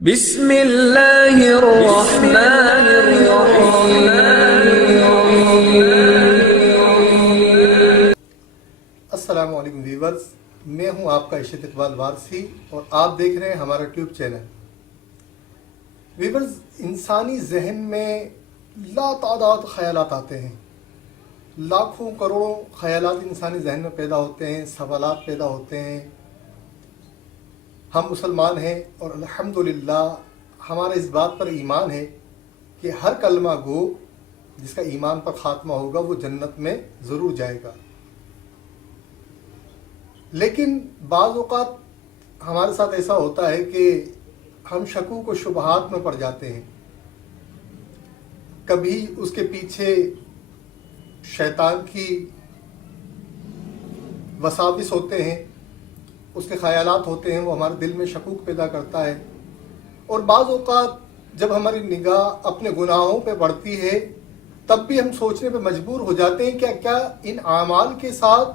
بسم اللہ الرحمن الرحیم۔ السلام علیکم ویورز، میں ہوں آپ کا ارشد اقبال وارثی اور آپ دیکھ رہے ہیں ہمارا ٹیوب چینل۔ ویورز، انسانی ذہن میں لا تعداد خیالات آتے ہیں، لاکھوں کروڑوں خیالات انسانی ذہن میں پیدا ہوتے ہیں، سوالات پیدا ہوتے ہیں۔ ہم مسلمان ہیں اور الحمدللہ ہمارا اس بات پر ایمان ہے کہ ہر کلمہ گو جس کا ایمان پر خاتمہ ہوگا وہ جنت میں ضرور جائے گا۔ لیکن بعض اوقات ہمارے ساتھ ایسا ہوتا ہے کہ ہم شکوک و شبہات میں پڑ جاتے ہیں۔ کبھی اس کے پیچھے شیطان کی وساوس ہوتے ہیں، اس کے خیالات ہوتے ہیں، وہ ہمارے دل میں شکوک پیدا کرتا ہے۔ اور بعض اوقات جب ہماری نگاہ اپنے گناہوں پہ پڑتی ہے تب بھی ہم سوچنے پہ مجبور ہو جاتے ہیں کہ کیا ان اعمال کے ساتھ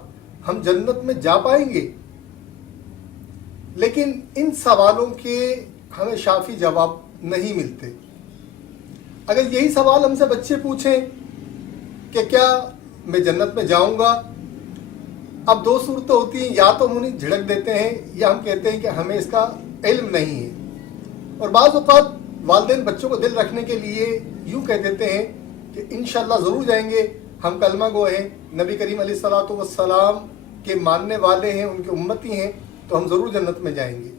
ہم جنت میں جا پائیں گے؟ لیکن ان سوالوں کے ہمیں شافی جواب نہیں ملتے۔ اگر یہی سوال ہم سے بچے پوچھیں کہ کیا میں جنت میں جاؤں گا، اب دو صورتیں ہوتی ہیں، یا تو انہیں جھڑک دیتے ہیں یا ہم کہتے ہیں کہ ہمیں اس کا علم نہیں ہے۔ اور بعض اوقات والدین بچوں کو دل رکھنے کے لیے یوں کہہ دیتے ہیں کہ انشاءاللہ ضرور جائیں گے، ہم کلمہ گو ہیں، نبی کریم علیہ الصلوۃ والسلام کے ماننے والے ہیں، ان کے امتی ہیں، تو ہم ضرور جنت میں جائیں گے۔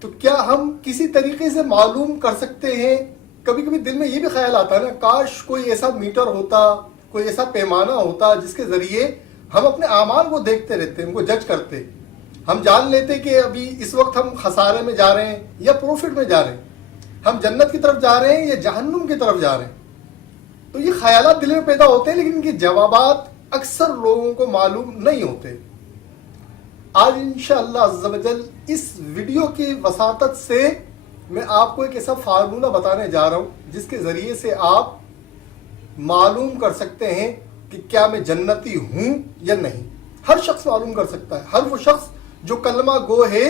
تو کیا ہم کسی طریقے سے معلوم کر سکتے ہیں؟ کبھی کبھی دل میں یہ بھی خیال آتا ہے نا، کاش کوئی ایسا میٹر ہوتا، کوئی ایسا پیمانہ ہوتا جس کے ذریعے ہم اپنے اعمال کو دیکھتے رہتے، ان کو جج کرتے، ہم جان لیتے کہ ابھی اس وقت ہم خسارے میں جا رہے ہیں یا پروفٹ میں جا رہے ہیں، ہم جنت کی طرف جا رہے ہیں یا جہنم کی طرف جا رہے ہیں۔ تو یہ خیالات دل میں پیدا ہوتے ہیں، لیکن ان کے جوابات اکثر لوگوں کو معلوم نہیں ہوتے۔ آج انشاءاللہ عز و جل اس ویڈیو کی وساطت سے میں آپ کو ایک ایسا فارمولہ بتانے جا رہا ہوں جس کے ذریعے سے آپ معلوم کر سکتے ہیں کہ کیا میں جنتی ہوں یا نہیں۔ ہر شخص معلوم کر سکتا ہے، ہر وہ شخص جو کلمہ گو ہے،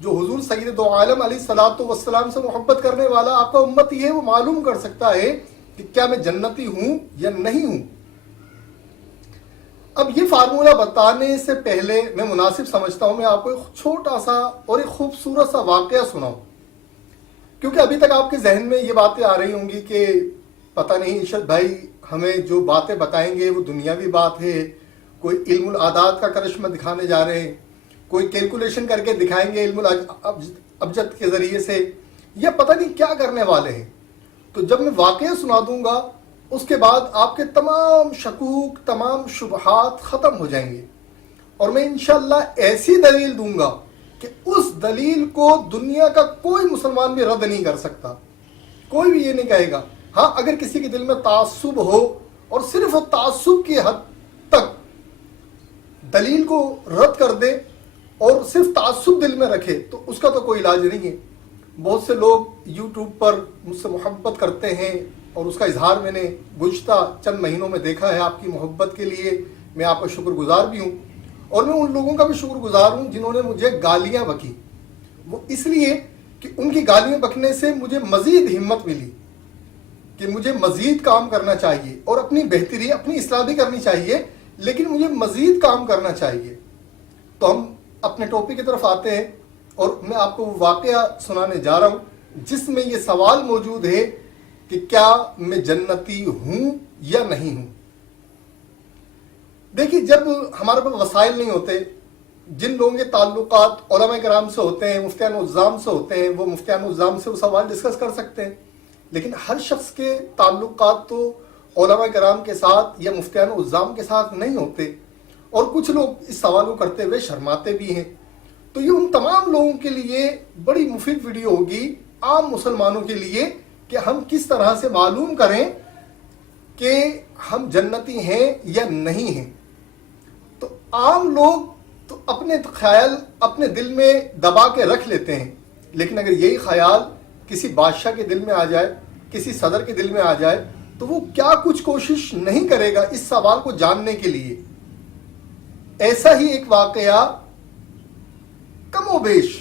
جو حضور سید دو عالم علیہ الصلوۃ والسلام سے محبت کرنے والا آپ کا امتی ہے، وہ معلوم کر سکتا ہے کہ کیا میں جنتی ہوں یا نہیں ہوں۔ اب یہ فارمولہ بتانے سے پہلے میں مناسب سمجھتا ہوں میں آپ کو ایک چھوٹا سا اور ایک خوبصورت سا واقعہ سناؤں، کیونکہ ابھی تک آپ کے ذہن میں یہ باتیں آ رہی ہوں گی کہ پتہ نہیں ارشد بھائی ہمیں جو باتیں بتائیں گے وہ دنیاوی بات ہے، کوئی علم العادات کا کرشمہ دکھانے جا رہے ہیں، کوئی کیلکولیشن کر کے دکھائیں گے علم الابجد کے ذریعے سے، یا پتہ نہیں کیا کرنے والے ہیں۔ تو جب میں واقعہ سنا دوں گا اس کے بعد آپ کے تمام شکوک، تمام شبہات ختم ہو جائیں گے، اور میں انشاءاللہ ایسی دلیل دوں گا کہ اس دلیل کو دنیا کا کوئی مسلمان بھی رد نہیں کر سکتا، کوئی بھی یہ نہیں کہے گا۔ ہاں، اگر کسی کے دل میں تعصب ہو اور صرف وہ تعصب کی حد تک دلیل کو رد کر دے اور صرف تعصب دل میں رکھے تو اس کا تو کوئی علاج نہیں ہے۔ بہت سے لوگ یوٹیوب پر مجھ سے محبت کرتے ہیں اور اس کا اظہار میں نے گزشتہ چند مہینوں میں دیکھا ہے۔ آپ کی محبت کے لیے میں آپ کا شکر گزار بھی ہوں، اور میں ان لوگوں کا بھی شکر گزار ہوں جنہوں نے مجھے گالیاں بکی۔ وہ اس لیے کہ ان کی گالیاں بکنے سے مجھے مزید ہمت ملی کہ مجھے مزید کام کرنا چاہیے اور اپنی بہتری، اپنی اصلاح بھی کرنی چاہیے، لیکن مجھے مزید کام کرنا چاہیے۔ تو ہم اپنے ٹاپک کی طرف آتے ہیں اور میں آپ کو وہ واقعہ سنانے جا رہا ہوں جس میں یہ سوال موجود ہے کہ کیا میں جنتی ہوں یا نہیں ہوں۔ دیکھیے، جب ہمارے پاس وسائل نہیں ہوتے، جن لوگوں کے تعلقات علماء کرام سے ہوتے ہیں، مفتیان العظام سے ہوتے ہیں، وہ مفتیان العظام سے وہ سوال ڈسکس کر سکتے ہیں، لیکن ہر شخص کے تعلقات تو علماء کرام کے ساتھ یا مفتیان العظام کے ساتھ نہیں ہوتے، اور کچھ لوگ اس سوال کو کرتے ہوئے شرماتے بھی ہیں۔ تو یہ ان تمام لوگوں کے لیے بڑی مفید ویڈیو ہوگی، عام مسلمانوں کے لیے، کہ ہم کس طرح سے معلوم کریں کہ ہم جنتی ہیں یا نہیں ہیں۔ تو عام لوگ تو اپنے خیال اپنے دل میں دبا کے رکھ لیتے ہیں، لیکن اگر یہی خیال کسی بادشاہ کے دل میں آ جائے، کسی صدر کے دل میں آ جائے، تو وہ کیا کچھ کوشش نہیں کرے گا اس سوال کو جاننے کے لیے۔ ایسا ہی ایک واقعہ کم و بیش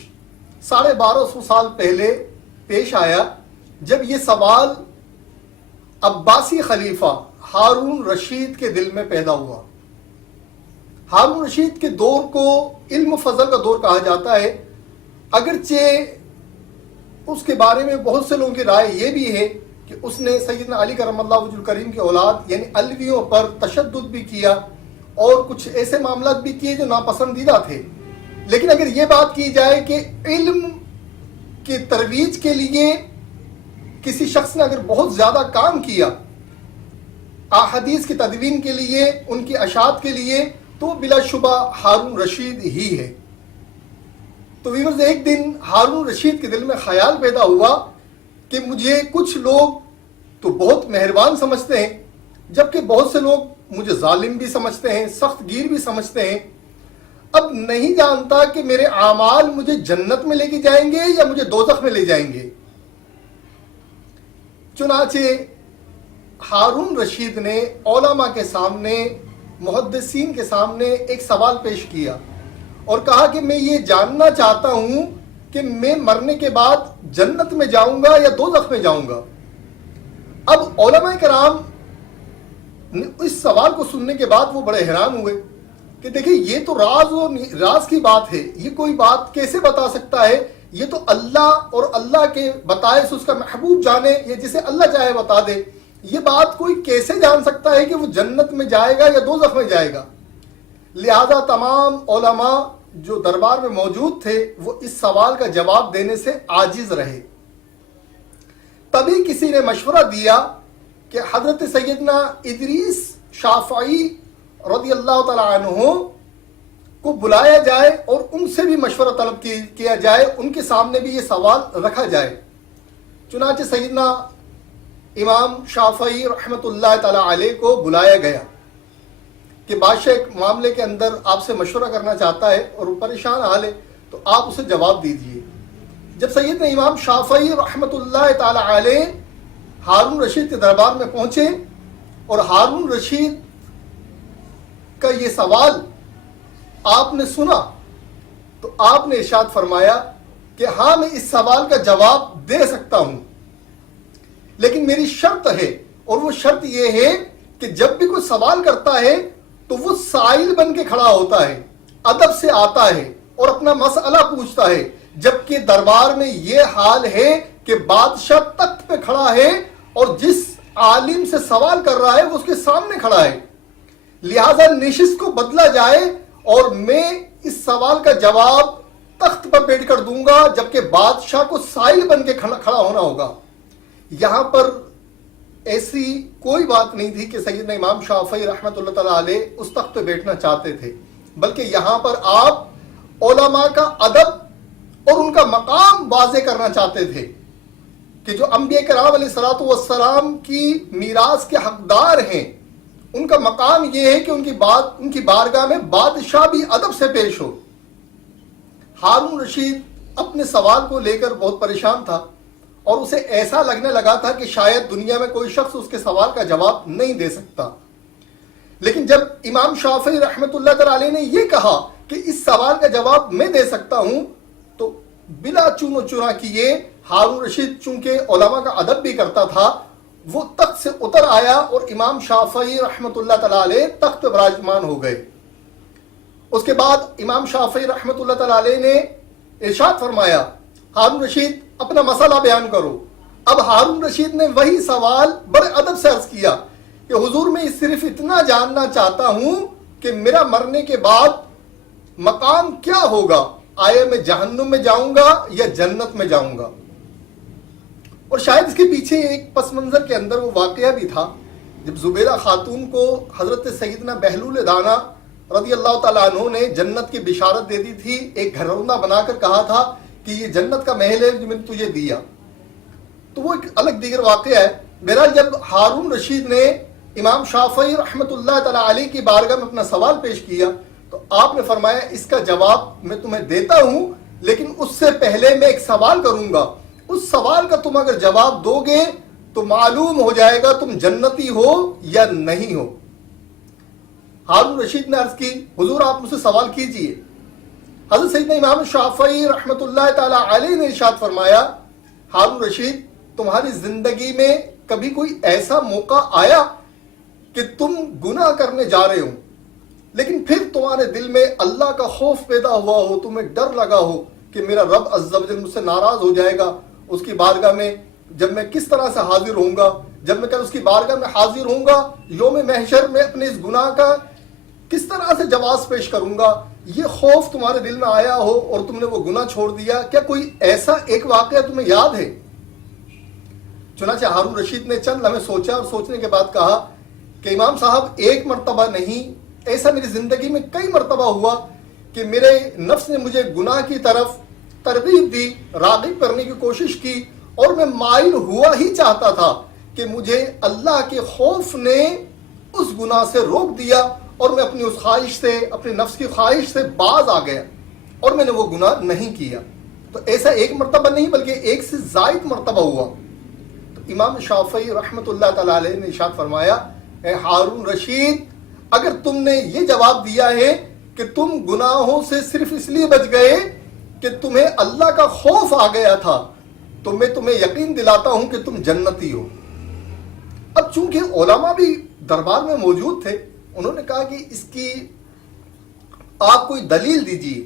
1250 سال پہلے پیش آیا جب یہ سوال عباسی خلیفہ ہارون رشید کے دل میں پیدا ہوا۔ ہارون رشید کے دور کو علم و فضل کا دور کہا جاتا ہے، اگرچہ اس کے بارے میں بہت سے لوگوں کی رائے یہ بھی ہے کہ اس نے سیدنا علی کرم اللہ وجہ الکریم کی اولاد یعنی علویوں پر تشدد بھی کیا اور کچھ ایسے معاملات بھی کیے جو ناپسندیدہ تھے۔ لیکن اگر یہ بات کی جائے کہ علم کی ترویج کے لیے کسی شخص نے اگر بہت زیادہ کام کیا احادیث کی تدوین کے لیے، ان کی اشاعت کے لیے، تو بلا شبہ ہارون رشید ہی ہے۔ تو ویورز، ایک دن ہارون رشید کے دل میں خیال پیدا ہوا کہ مجھے کچھ لوگ تو بہت مہربان سمجھتے ہیں، جبکہ بہت سے لوگ مجھے ظالم بھی سمجھتے ہیں، سخت گیر بھی سمجھتے ہیں۔ اب نہیں جانتا کہ میرے اعمال مجھے جنت میں لے کے جائیں گے یا مجھے دوزخ میں لے جائیں گے۔ چنانچہ ہارون رشید نے علماء کے سامنے، محدثین کے سامنے ایک سوال پیش کیا اور کہا کہ میں یہ جاننا چاہتا ہوں کہ میں مرنے کے بعد جنت میں جاؤں گا یا دوزخ میں جاؤں گا۔ اب علماء کرام اس سوال کو سننے کے بعد وہ بڑے حیران ہوئے کہ دیکھیں یہ تو راز کی بات ہے، یہ کوئی بات کیسے بتا سکتا ہے؟ یہ تو اللہ اور اللہ کے بتائے سے اس کا محبوب جانے یا جسے اللہ چاہے بتا دے، یہ بات کوئی کیسے جان سکتا ہے کہ وہ جنت میں جائے گا یا دوزخ میں جائے گا؟ لہذا تمام علماء جو دربار میں موجود تھے وہ اس سوال کا جواب دینے سے عاجز رہے۔ تبھی کسی نے مشورہ دیا کہ حضرت سیدنا ادریس شافعی رضی اللہ تعالی عنہ کو بلایا جائے اور ان سے بھی مشورہ طلب کیا جائے، ان کے سامنے بھی یہ سوال رکھا جائے۔ چنانچہ سیدنا امام شافعی رحمۃ اللہ تعالی علیہ کو بلایا گیا کہ بادشاہ ایک معاملے کے اندر آپ سے مشورہ کرنا چاہتا ہے اور وہ پریشان حال ہے، تو آپ اسے جواب دیجیے۔ جب سیدنا امام شافعی رحمۃ اللہ تعالی علیہ ہارون رشید کے دربار میں پہنچے اور ہارون رشید کا یہ سوال آپ نے سنا تو آپ نے ارشاد فرمایا کہ ہاں میں اس سوال کا جواب دے سکتا ہوں، لیکن میری شرط ہے، اور وہ شرط یہ ہے کہ جب بھی کوئی سوال کرتا ہے تو وہ سائل بن کے کھڑا ہوتا ہے، ادب سے آتا ہے اور اپنا مسئلہ پوچھتا ہے، جبکہ دربار میں یہ حال ہے کہ بادشاہ تخت پہ کھڑا ہے اور جس عالم سے سوال کر رہا ہے وہ اس کے سامنے کھڑا ہے۔ لہذا نشست کو بدلا جائے اور میں اس سوال کا جواب تخت پر بیٹھ کر دوں گا، جبکہ بادشاہ کو سائل بن کے کھڑا ہونا ہوگا۔ یہاں پر ایسی کوئی بات نہیں تھی کہ سیدنا امام شافعی رحمۃ اللہ تعالی علیہ اس تخت پہ بیٹھنا چاہتے تھے، بلکہ یہاں پر آپ علماء کا ادب اور ان کا مقام واضح کرنا چاہتے تھے کہ جو انبیاء کرام علیہ الصلوۃ والسلام کی میراث کے حقدار ہیں، ان کا مقام یہ ہے کہ ان کی بارگاہ میں بادشاہ بھی ادب سے پیش ہو۔ ہارون رشید اپنے سوال کو لے کر بہت پریشان تھا اور اسے ایسا لگنے لگا تھا کہ شاید دنیا میں کوئی شخص اس کے سوال کا جواب نہیں دے سکتا۔ لیکن جب امام شافعی رحمۃ اللہ تعالی علیہ نے یہ کہا کہ اس سوال کا جواب میں دے سکتا ہوں، تو بلا چون و چرا کیے ہارون رشید چونکہ علماء کا ادب بھی کرتا تھا، وہ تخت سے اتر آیا اور امام شافعی رحمۃ اللہ تعالی علیہ تخت پہ براجمان ہو گئے۔ اس کے بعد امام شافعی رحمۃ اللہ تعالی علیہ نے ارشاد فرمایا، ہارون رشید اپنا مسئلہ بیان کرو۔ اب ہارون رشید نے وہی سوال بڑے ادب سے عرض کیا کہ حضور میں صرف اتنا جاننا چاہتا ہوں کہ میرا مرنے کے بعد مقام کیا ہوگا، آیا میں جہنم میں جاؤں گا یا جنت میں جاؤں گا؟ اور شاید اس کے پیچھے ایک پس منظر کے اندر وہ واقعہ بھی تھا جب زبیدہ خاتون کو حضرت سیدنا بہلول دانا رضی اللہ تعالیٰ عنہ نے جنت کی بشارت دے دی تھی، ایک گھروندا بنا کر کہا تھا کہ یہ جنت کا محل ہے جو میں نے تجھے دیا۔ تو وہ ایک الگ دیگر واقعہ ہے۔ بہرحال جب ہارون رشید نے امام شافعی رحمۃ اللہ تعالیٰ علیہ کی بارگاہ میں اپنا سوال پیش کیا تو آپ نے فرمایا اس کا جواب میں تمہیں دیتا ہوں، لیکن اس سے پہلے میں ایک سوال کروں گا، اس سوال کا تم اگر جواب دو گے تو معلوم ہو جائے گا تم جنتی ہو یا نہیں ہو۔ ہارون رشید نے عرض کی، حضور آپ مجھ سے سوال کیجئے۔ حضرت سیدنا امام شافعی رحمۃ اللہ تعالی علیہ نے ارشاد فرمایا، ہارون رشید تمہاری زندگی میں کبھی کوئی ایسا موقع آیا کہ تم گناہ کرنے جا رہے ہو لیکن پھر تمہارے دل میں اللہ کا خوف پیدا ہوا ہو، تمہیں ڈر لگا ہو کہ میرا رب عز و جل مجھ سے ناراض ہو جائے گا، اس کی بارگاہ میں جب میں کس طرح سے حاضر ہوں گا، جب میں کل اس کی بارگاہ میں حاضر ہوں گا یوم محشر میں اپنے اس گناہ کا کس طرح سے جواز پیش کروں گا، یہ خوف تمہارے دل میں آیا ہو اور تم نے وہ گناہ چھوڑ دیا، کیا کوئی ایسا ایک واقعہ تمہیں یاد ہے؟ چنانچہ ہارون رشید نے چند لمحے سوچا اور سوچنے کے بعد کہا کہ امام صاحب ایک مرتبہ نہیں، ایسا میری زندگی میں کئی مرتبہ ہوا کہ میرے نفس نے مجھے گناہ کی طرف ترغیب دی، راغب کرنے کی کوشش کی اور میں مائل ہوا ہی چاہتا تھا کہ مجھے اللہ کے خوف نے اس گناہ سے روک دیا اور میں اپنی اس خواہش سے، اپنے نفس کی خواہش سے باز آ گیا اور میں نے وہ گناہ نہیں کیا۔ تو ایسا ایک مرتبہ نہیں بلکہ ایک سے زائد مرتبہ ہوا۔ تو امام شافعی رحمۃ اللہ تعالی علیہ نے ارشاد فرمایا، اے ہارون رشید اگر تم نے یہ جواب دیا ہے کہ تم گناہوں سے صرف اس لیے بچ گئے کہ تمہیں اللہ کا خوف آ گیا تھا تو میں تمہیں یقین دلاتا ہوں کہ تم جنتی ہو۔ اب چونکہ علماء بھی دربار میں موجود تھے، انہوں نے کہا کہ اس کی آپ کوئی دلیل دیجیے،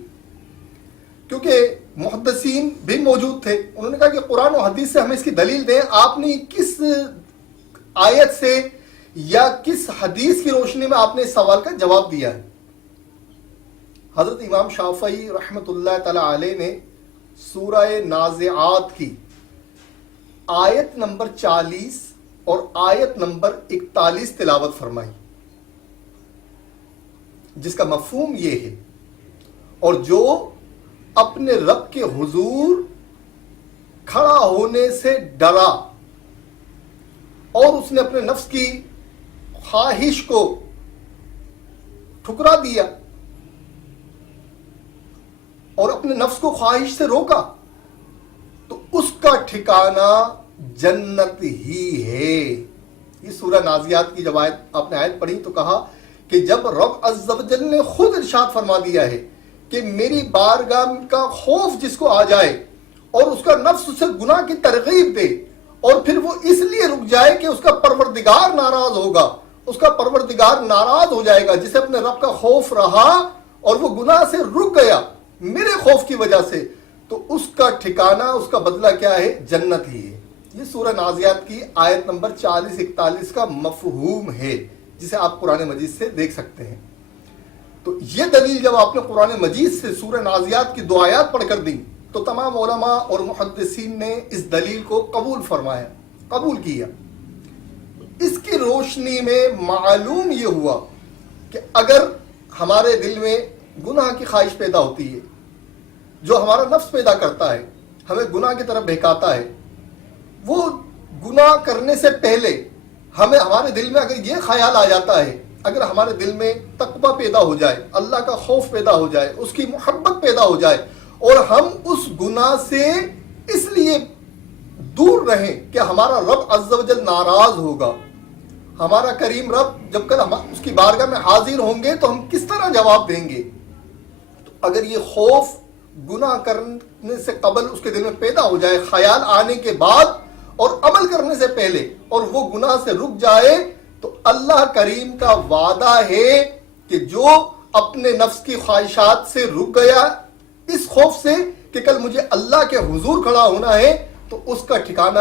کیونکہ محدثین بھی موجود تھے، انہوں نے کہا کہ قرآن و حدیث سے ہمیں اس کی دلیل دیں، آپ نے کس آیت سے یا کس حدیث کی روشنی میں آپ نے اس سوال کا جواب دیا ہے؟ حضرت امام شافعی رحمۃ اللہ تعالی علیہ نے سورہ نازعات کی آیت نمبر 40 اور آیت نمبر 41 تلاوت فرمائی، جس کا مفہوم یہ ہے، اور جو اپنے رب کے حضور کھڑا ہونے سے ڈرا اور اس نے اپنے نفس کی خواہش کو ٹھکرا دیا اور اپنے نفس کو خواہش سے روکا تو اس کا ٹھکانہ جنت ہی ہے۔ یہ سورہ نازعات کی جب آپ نے آیت پڑھی تو کہا کہ جب رب عز و جل نے خود ارشاد فرما دیا ہے کہ میری بارگاہ کا خوف جس کو آ جائے اور اس کا نفس اسے گناہ کی ترغیب دے اور پھر وہ اس لیے رک جائے کہ اس کا پروردگار ناراض ہوگا، اس کا پروردگار ناراض ہو جائے گا، جسے اپنے رب کا خوف رہا اور وہ گناہ سے رک گیا میرے خوف کی وجہ سے، تو اس کا ٹھکانہ، اس کا بدلہ کیا ہے؟ جنت ہی ہے۔ یہ سورہ نازعات کی آیت نمبر 40-41 کا مفہوم ہے، جسے آپ قرآن مجید سے دیکھ سکتے ہیں۔ تو یہ دلیل جب آپ نے قرآن مجید سے سورہ نازعات کی 2 آیات پڑھ کر دی تو تمام علماء اور محدثین نے اس دلیل کو قبول فرمایا، قبول کیا۔ اس کی روشنی میں معلوم یہ ہوا کہ اگر ہمارے دل میں گناہ کی خواہش پیدا ہوتی ہے، جو ہمارا نفس پیدا کرتا ہے، ہمیں گناہ کی طرف بہکاتا ہے، وہ گناہ کرنے سے پہلے ہمیں ہمارے دل میں اگر یہ خیال آ جاتا ہے، اگر ہمارے دل میں تقویٰ پیدا ہو جائے، اللہ کا خوف پیدا ہو جائے، اس کی محبت پیدا ہو جائے اور ہم اس گناہ سے اس لیے دور رہیں کہ ہمارا رب عز و جل ناراض ہوگا، ہمارا کریم رب جب کل ہم اس کی بارگاہ میں حاضر ہوں گے تو ہم کس طرح جواب دیں گے، تو اگر یہ خوف گناہ کرنے سے قبل اس کے دل میں پیدا ہو جائے، خیال آنے کے بعد اور عمل کرنے سے پہلے، اور وہ گناہ سے رک جائے، تو اللہ کریم کا وعدہ ہے کہ جو اپنے نفس کی خواہشات سے رک گیا اس خوف سے کہ کل مجھے اللہ کے حضور کھڑا ہونا ہے، تو اس کا ٹھکانہ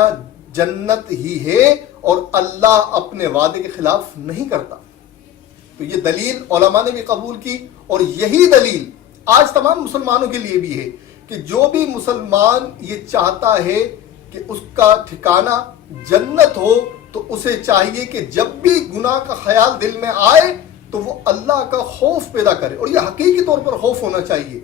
جنت ہی ہے اور اللہ اپنے وعدے کے خلاف نہیں کرتا۔ تو یہ دلیل علماء نے بھی قبول کی، اور یہی دلیل آج تمام مسلمانوں کے لیے بھی ہے کہ جو بھی مسلمان یہ چاہتا ہے کہ اس کا ٹھکانہ جنت ہو تو اسے چاہیے کہ جب بھی گناہ کا خیال دل میں آئے تو وہ اللہ کا خوف پیدا کرے، اور یہ حقیقی طور پر خوف ہونا چاہیے۔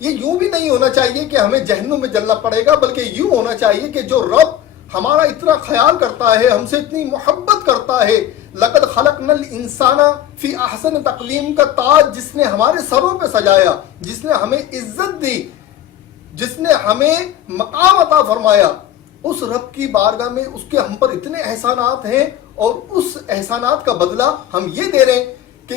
یہ یوں بھی نہیں ہونا چاہیے کہ ہمیں جہنم میں جلنا پڑے گا، بلکہ یوں ہونا چاہیے کہ جو رب ہمارا اتنا خیال کرتا ہے، ہم سے اتنی محبت کرتا ہے، لقد خلقنا الانسان فی احسن تقویم کا تاج جس نے ہمارے سروں پہ سجایا، جس نے ہمیں عزت دی، جس نے ہمیں مقام عطا فرمایا، اس رب کی بارگاہ میں اس کے ہم پر اتنے احسانات ہیں، اور اس احسانات کا بدلہ ہم یہ دے رہے ہیں کہ